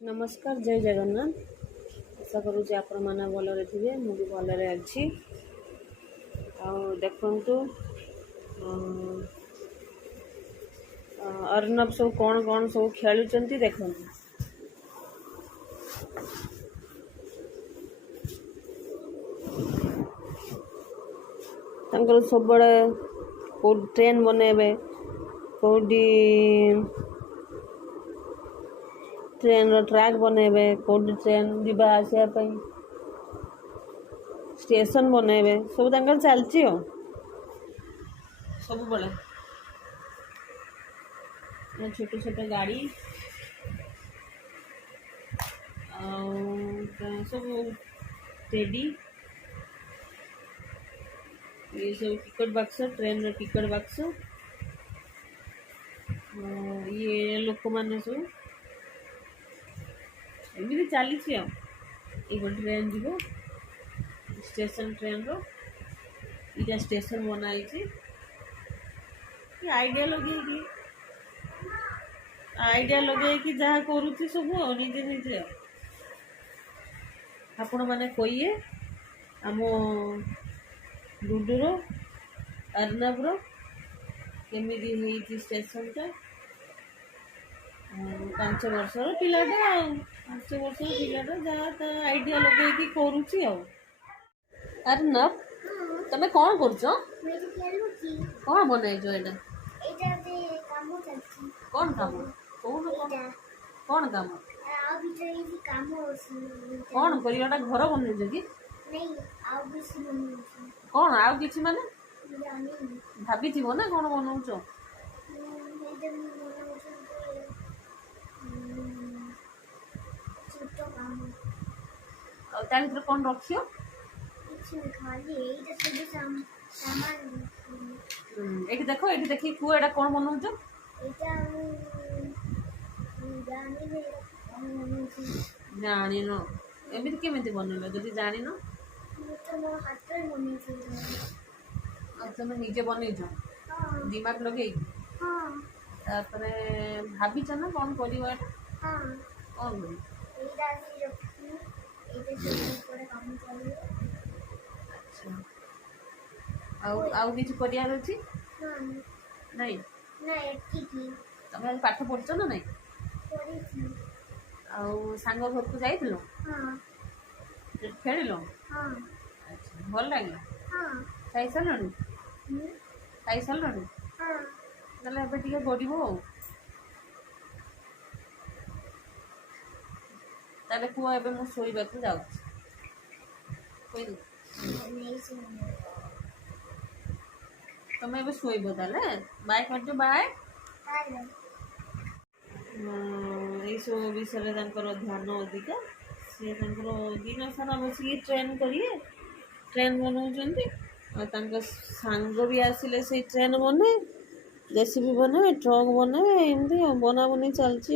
नमस्कार जय जगन्नाथ। आशा करुँच आपण मैंने भलरे थे मुझे भलरे अच्छी देखु अर्णव सब कौन कौन सब खेलुंट देखु सब ट्रेन बनइबे कौटी ट्रेन ट्रैक बनइबे कौटी ट्रेन जीवा आसापी स्टेशन बनइबे सब चलती सब बड़े छोट छोट गाड़ी सब टेडी ये सब टिकट बक्स ट्रेन टिकट बक्स ये लोक मैंने सब एमती चली ट्रेन जीव स्टेशन ट्रेन रो इटा स्टेशन बनाई आइडिया लगे जहाँ करुच्ची सब निजे निजे आपण मैंने कहिए आम डुडुर अर्णव केमी स्टेशन टा 5 वर्षर पिलाटा 5 वर्षर पिलाटा जहाँ आइडिया लगे करुच्ची अर्णव तमें कौन कर कौन बनईच कौन काम कौन काम कौन करा घर बनईच कि कौन आउ कि माने भाभी थी ना कौन बनाऊच भर कौन रखियो ये देख ये देखिए कुआ एटा कौन बनाऊच जानी न एमती केमी बनइल जदि जानी न तुम निजे बनईच दिमाग लगे भाभी ना कौन कर कौन आउ किसी करार अच्छी नहीं तुम पाठ पढ़च ना नहीं सांग घर को जाइल खेल अच्छा भल लगे खाई सारे खाई सारे टे बढ़ो ताले कुआ एबे मु सोइबा को जाउ कोई तमे एबे सोइबो ताले बाय करजो बाय ये सब विषय ध्यान अधिका सी दिन सारा बस ट्रेन करिए ट्रेन बनाऊँ सांग भी आसिले से ट्रेन बने जेसीबी बने ट्रक बने एमती बना बनी चलती